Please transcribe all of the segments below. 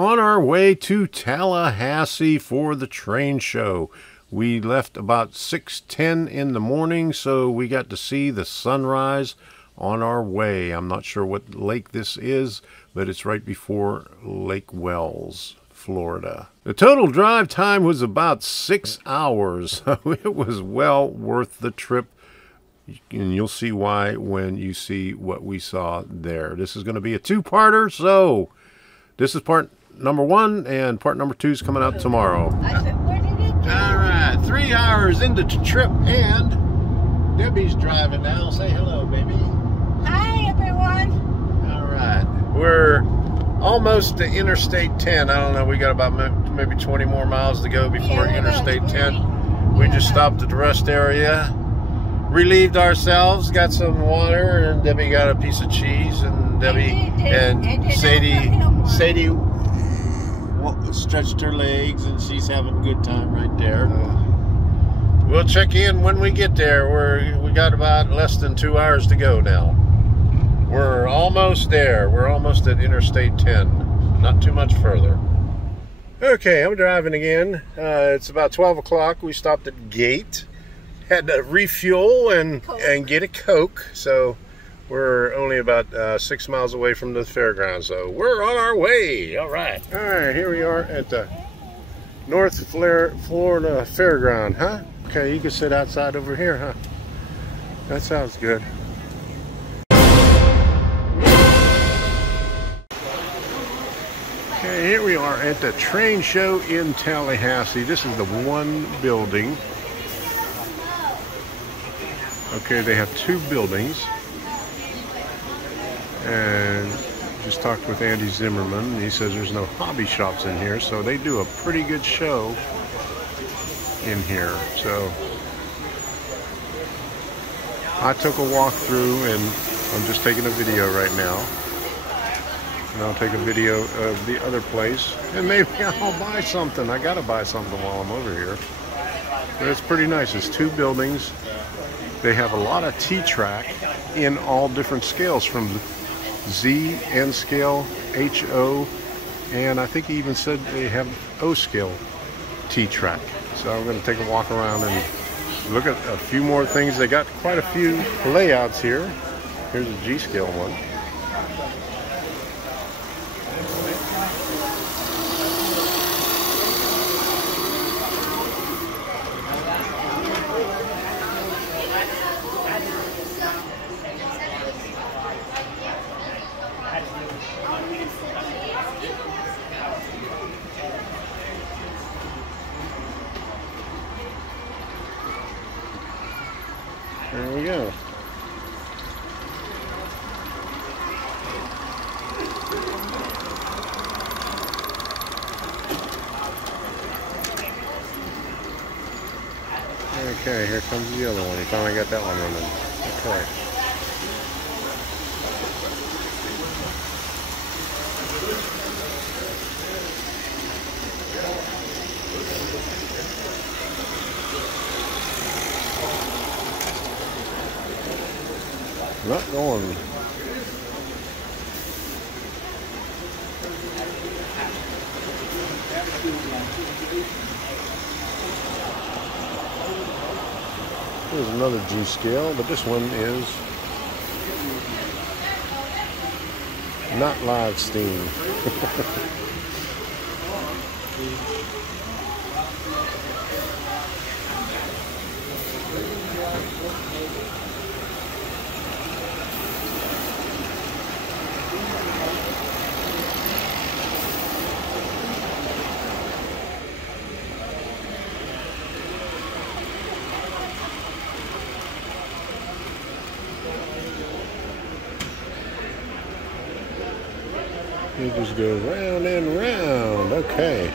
On our way to Tallahassee for the train show. We left about 6:10 in the morning, so we got to see the sunrise on our way. I'm not sure what lake this is, but it's right before Lake Wells, Florida. The total drive time was about 6 hours, so it was well worth the trip. And you'll see why when you see what we saw there. This is going to be a two-parter, so this is part number 1, and part number 2 is coming out tomorrow. All right, 3 hours into the trip, and Debbie's driving now. Say hello, baby. Hi, everyone. All right, we're almost to Interstate 10. I don't know, we got about maybe 20 more miles to go before Interstate 10. We just stopped at the rest area, relieved ourselves, got some water, and Debbie got a piece of cheese, and Debbie and Sadie stretched her legs, and she's having a good time right there. We'll check in when we get there. We got about less than 2 hours to go now. We're almost there. We're almost at Interstate 10. Not too much further. Okay, I'm driving again. It's about 12 o'clock. We stopped at Gate. Had to refuel and get a Coke. So we're only about 6 miles away from the fairgrounds. So we're on our way. All right. All right, here we are at the North Florida Fairground, huh? Okay, you can sit outside over here, huh? That sounds good. Okay, here we are at the train show in Tallahassee. This is the one building. Okay, they have 2 buildings. And just talked with Andy Zimmerman. He says there's no hobby shops in here, so they do a pretty good show in here. So I took a walk through, and I'm just taking a video right now. And I'll take a video of the other place, and maybe I'll buy something. I gotta buy something while I'm over here. But it's pretty nice. It's 2 buildings. They have a lot of T-Trak in all different scales, from Z, N scale, HO, and I think he even said they have O scale T-Trak. So I'm going to take a walk around and look at a few more things. They got quite a few layouts here. Here's a G scale one. There we go. Okay, here comes the other one. You finally got that one running. Okay. Not going. Here's another G scale, but this one is not live steam. It just goes round and round. Okay.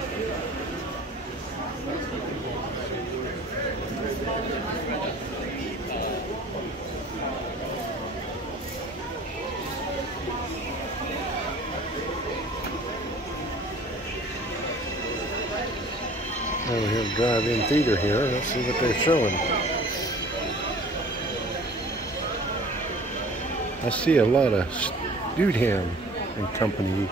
Now we have drive-in theater here. Let's see what they're showing. I see a lot of Studham and Company.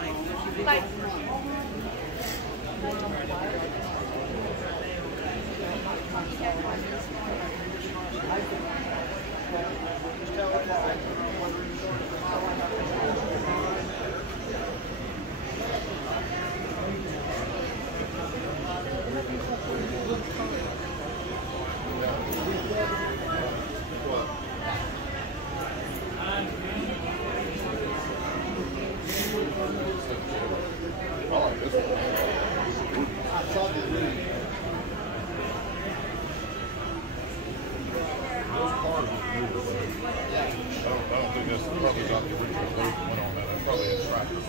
don't think that's probably not the original boat one on that. That's probably a tractor.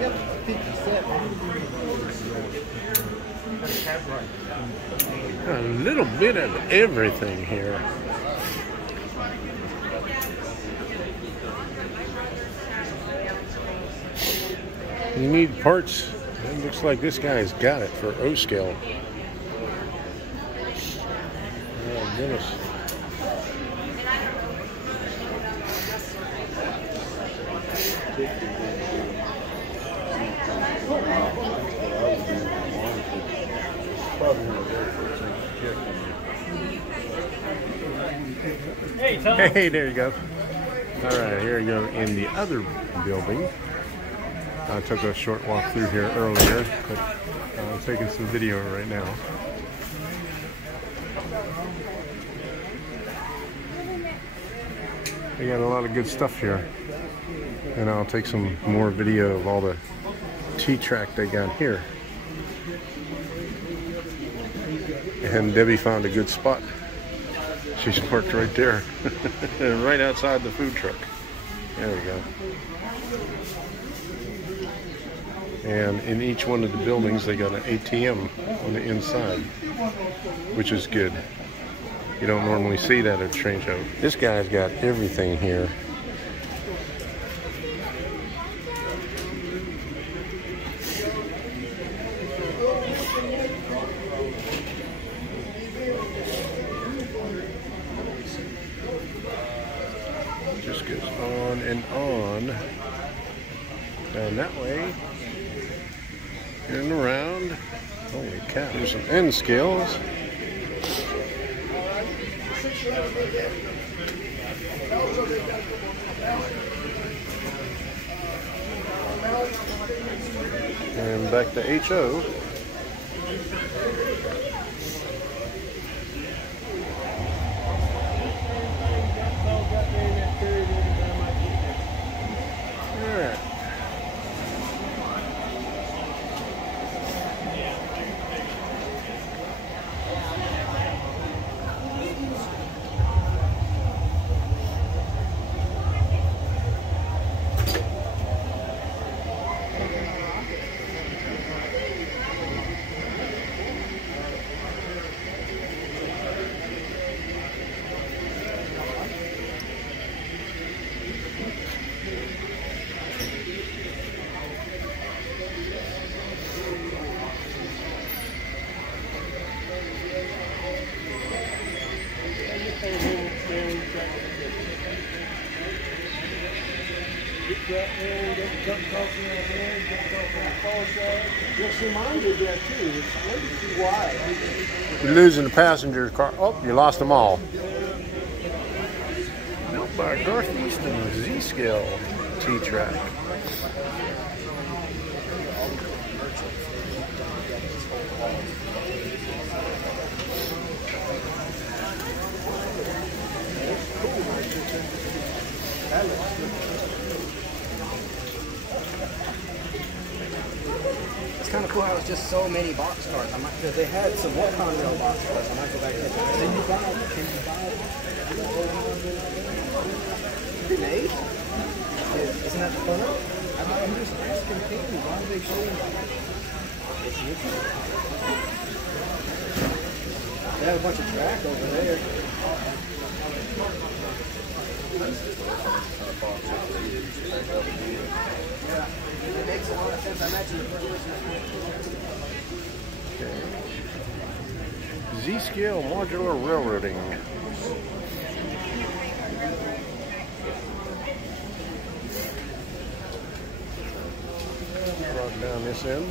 Yep, 57. A little bit of everything here. You need parts. It looks like this guy's got it for O-scale. Oh, goodness. Hey, Tom. Hey, there you go. All right, here you go in the other building. I took a short walk through here earlier, but I'm taking some video right now. They got a lot of good stuff here. And I'll take some more video of all the T-Trak they got here. And Debbie found a good spot. She's parked right there, right outside the food truck. There we go. And in each one of the buildings, they got an ATM on the inside, which is good. You don't normally see that at a train show. This guy's got everything here. Just goes on and on. Down that way. And around. Holy cow. There's some end scales. And back to HO. Alright. You're losing the passenger car. Oh, you lost them all. Built by Garth Easton, Z-Scale T-Trak. It's kind of cool how it's just so many boxcars. Because they had some more Conrail boxcars. I might go back and can you buy? Grenade? Isn't that the fun? I'm just asking people, why are they showing that? It's YouTube. They have a bunch of track over there. Yeah, it makes a lot of sense. I imagine the first person. Z-Scale Modular Railroading. Brought down this end.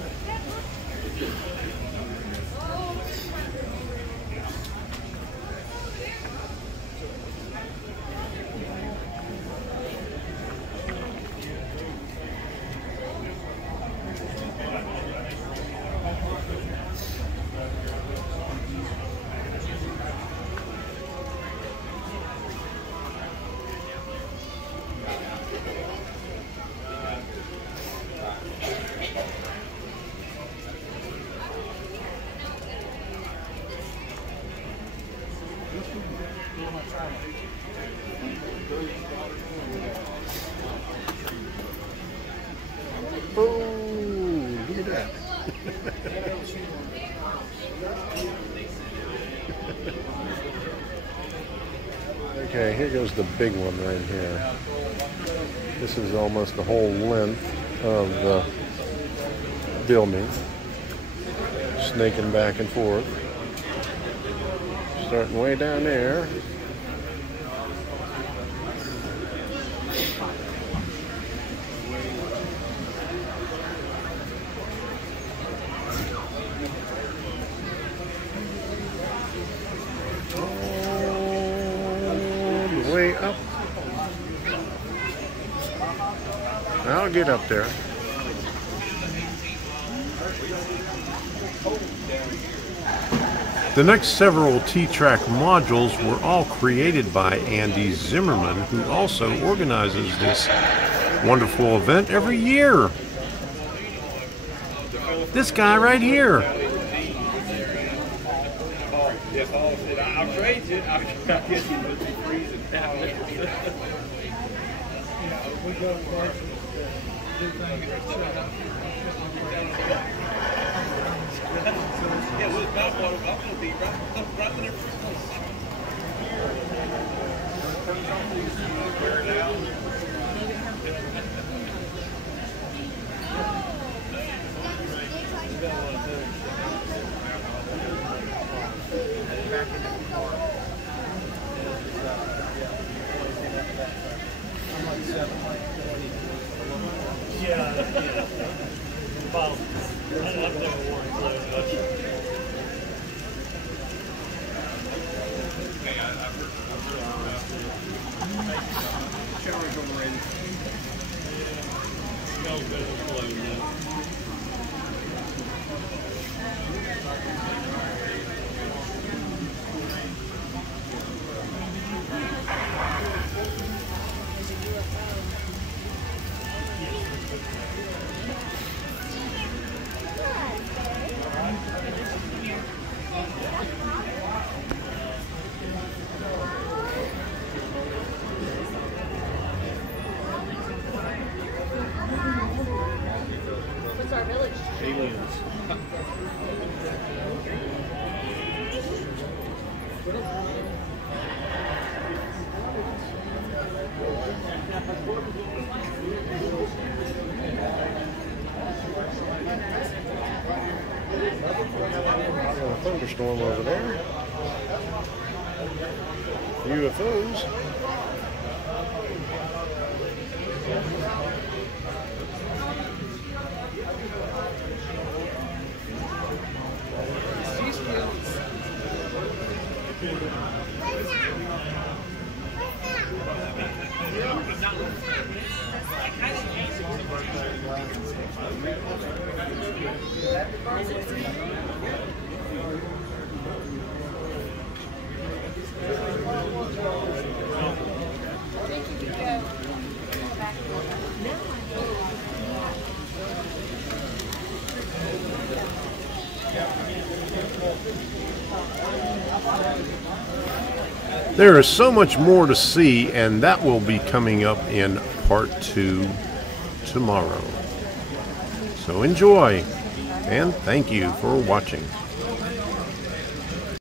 Okay, here goes the big one right here. This is almost the whole length of the building, snaking back and forth. Starting way down there. Way up. I'll get up there. The next several T-Trak modules were all created by Andy Zimmerman, who also organizes this wonderful event every year. This guy right here. I'll trade you. I guess you would be freezing. We go to work do things that shut up. Yeah, with that water, I'm going to be right there. Wear it out. Yeah. Well, I've never worn clothes much. Okay, I've heard shower's overrated. Yeah. Smells better than clothes, though. Aliens. A thunderstorm over there. UFOs. There is so much more to see, and that will be coming up in part 2 tomorrow. So enjoy, and thank you for watching.